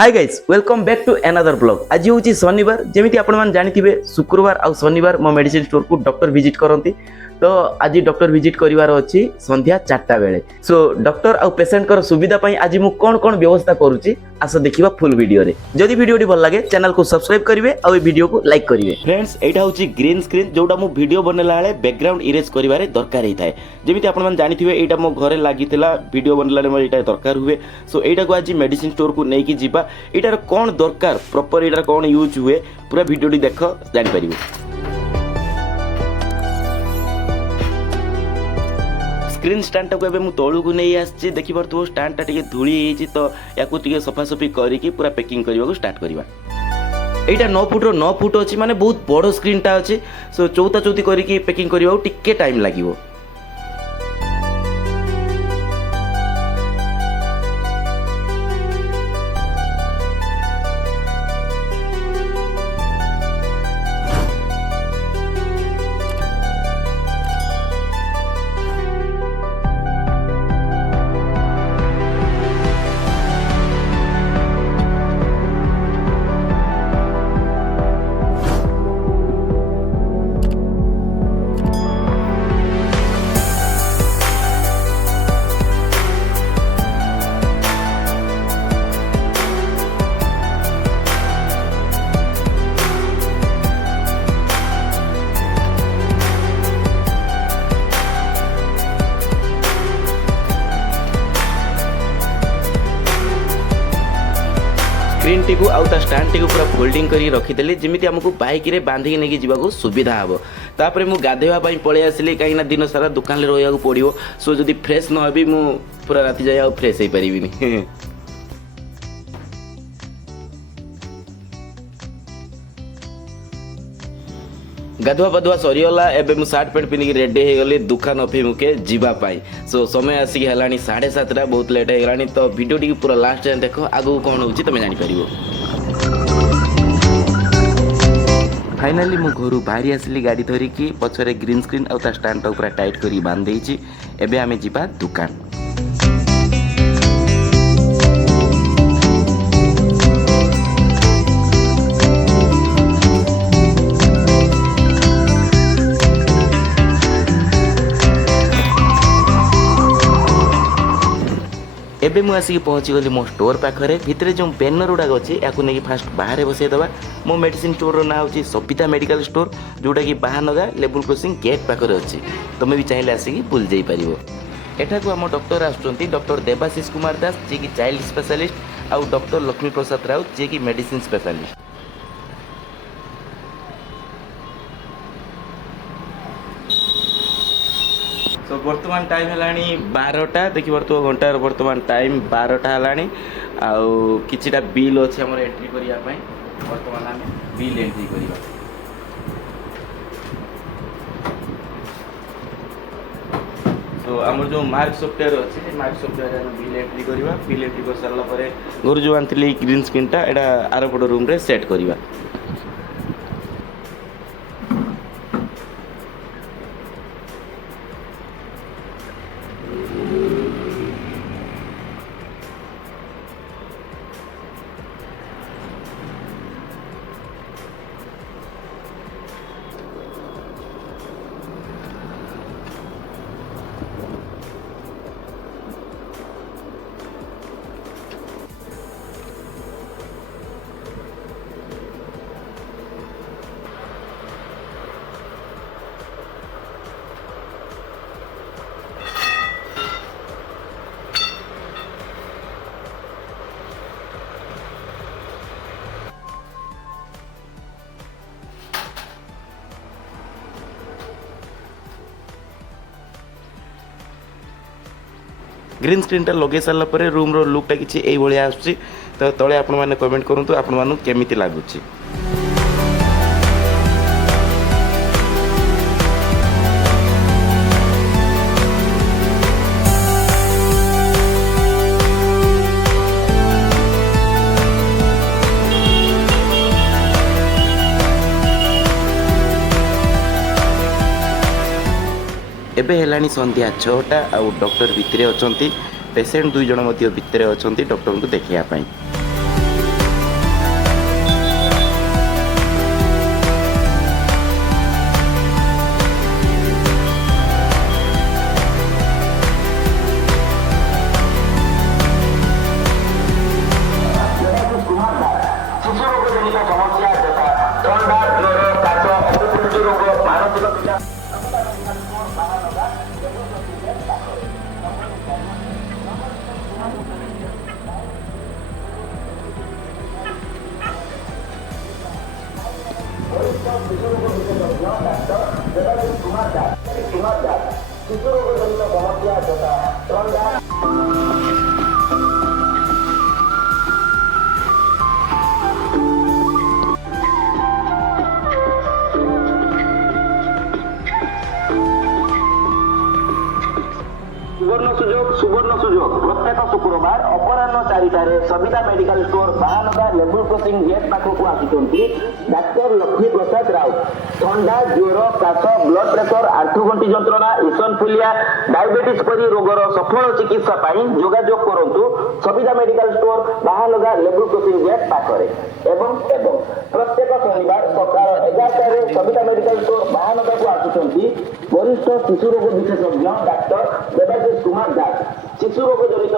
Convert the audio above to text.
Hi guys welcome back to another blog. आज हूँ शनिवार जमी आपण जानी शुक्रवार आ शनिवार मो मेडिसिन स्टोर को डॉक्टर विजिट करती। तो आज डॉक्टर विजिट करिवार अछि संध्या 4टा बेले। सो डॉक्टर आ पेशेंट कर सुविधा पई आज मु कोन कोन व्यवस्था करूची आस देखिबा फुल वीडियो रे। जदि वीडियो भल लागे चैनल को सब्सक्राइब करिवे आ वीडियो को लाइक करिवे। फ्रेंड्स एटा होची ग्रीन स्क्रीन जोटा मु वीडियो बनेला बेले बैकग्राउंड इरेज करिवारे दरकार ही थाए। जेमिति आपण मन जानिथिबे एटा मो घरे लागितला वीडियो बनेला रे एटा दरकार हुए। सो एटा को आज मेडिसिन स्टोर को नेकी जिबा एटार कोन दरकार प्रॉपर एटार कोन यूज हुए पूरा वीडियो देख जानि परिबे। स्क्रीन स्टैंड को एबे मु तळु को नहीं आछि देखि परतो स्टैंड टा टिके धूली हेछि तो याकू टिके सफा सफी करिकि पूरा पैकिंग करबा को स्टार्ट करबा। एटा 9 फुट रो 9 फुट अछि माने बहुत बड़ स्क्रीन टा अछि। सो चौता चौती करिकि पैकिंग करबा को टिके टाइम लागिवो। स्क्रीन टी को आउटा स्टैंड टी को पूरा फोल्डिंग करी रखीदेली जमीती आमको बाइक रे बांधिकी नहीं जावाक सुविधा हम। तापर मु गाधेवा पळै आसिली कहीं दिन सारा दुकान रहा पड़ो। सो जदि फ्रेश न होबी मु पूरा राति जाए आ फ्रेश हो पारिबिनी। गाधुआ पाधुआ सरीगला एबे मु शर्ट पैंट पिंधिकी रेडी हो गली दुकान अभिमुखे जीवाई। सो समय आसिक है 7:30 बहुत लेट हो गलानी। तो वीडियो टी पूरा लास्ट टाइम देख आगू कौन हो तुम जापर। फाइनाली मु घर बाहरी आसिली गाड़ी धरिकी पछरे ग्रीन स्क्रीन आ स्टैंड पूरा टाइट कर बांध देछि। एबे आमे जिबा दुकान। एबे मु आसिक पहुँची गली मो स्टोर पाखरे। भितरे जो बैनर गुड़ाक अच्छे या नहीं फास्ट बाहर बसईदे। मो मेडिसिन स्टोर ना हूँ सपिता मेडिकल स्टोर जोटा कि बाहानगा लेवल क्रॉसिंग गेट पाखरे अच्छी। तुम भी चाहिए आसिक बुल जापर। एठाक आम डॉक्टर आसुँच डॉक्टर देवाशीष कुमार दास जी की चाइल्ड स्पेशलिस्ट आउ डॉक्टर लक्ष्मी प्रसाद राउत जी की मेडिसिन स्पेशलिस्ट। तो बर्तमान टाइम है 12टा देखी पार्थ घंटार बर्तमान टाइम 12टा है। आउ किछिटा बिल अच्छे आम एंट्री करने बर्तमान आम बिल एंट्री करवा। तो आम जो मार्क सफ्टवेयर अच्छे मार्क सफ्टवेयर बिल एंट्री करवा। बिल एंट्री कर सारापर घर जो आनी ग्रीन स्क्रीनटा एटा आरपट रूम रे सेट करवा। ग्रीन स्क्रीन टा लगे सारा पर रूम रो लुकटा किसी यही आसुची। तो तले आपण मैंने कमेंट करूँ आपण मानू केमिति लागुची। एबे हेलानी संध्या 6टा आउ डॉक्टर भितरे अछंती पेशेंट 2 जण भितरे अछंती डॉक्टर को देखिया पाई। ଶିଶୁ ରୋଗ ଜନିତ ସମସ୍ୟା ଯଥା ଥଣ୍ଡା ସୁବର୍ଣ୍ଣ ସୁଯୋଗ ପ୍ରତ୍ୟେକ ଶୁକ୍ରବାର ଅପରାହ୍ନ 4ଟାରେ ସବିତା ମେଡିକାଲ ଷ୍ଟୋର ବାହାନଗା ଲେବୁଲ କ୍ରସିଂ ଗେଟ୍ ପାଖକୁ ଆସୁଛନ୍ତି ଡାକ୍ତର ଲକ୍ଷ୍ମୀ ପ୍ରସାଦ ରାଉତ। ଥଣ୍ଡା, ଜ୍ୱର, କାଶ, ବ୍ଲଡ ପ୍ରେସର, ଆଣ୍ଠୁଗଣ୍ଠି ଯନ୍ତ୍ରଣା, ଇସନଫୁଲିଆ, ଡାଇବେଟିସ୍ ପରି ରୋଗର ସଫଳ ଚିକିତ୍ସା ପାଇଁ ଯୋଗାଯୋଗ କରନ୍ତୁ ସବିତା ମେଡିକାଲ ଷ୍ଟୋର ବାହାନଗା ଲେବୁଲ କ୍ରସିଂ ଗେଟ୍ ପାଖରେ। ଏବଂ ପ୍ରତ୍ୟେକ ଶନିବାର ସକାଳ 11ଟାରେ ସବିତା ମେଡିକାଲ ଷ୍ଟୋର ବାହାନଗାକୁ ଆସୁଛନ୍ତି ବରିଷ୍ଠ ଶିଶୁ ରୋଗ ବିଶେଷଜ୍ଞ ଡାକ୍ତର ଦେବାଶିଷ କୁମାର ଦାସ। ଶିଶୁ ରୋଗ ଜନିତ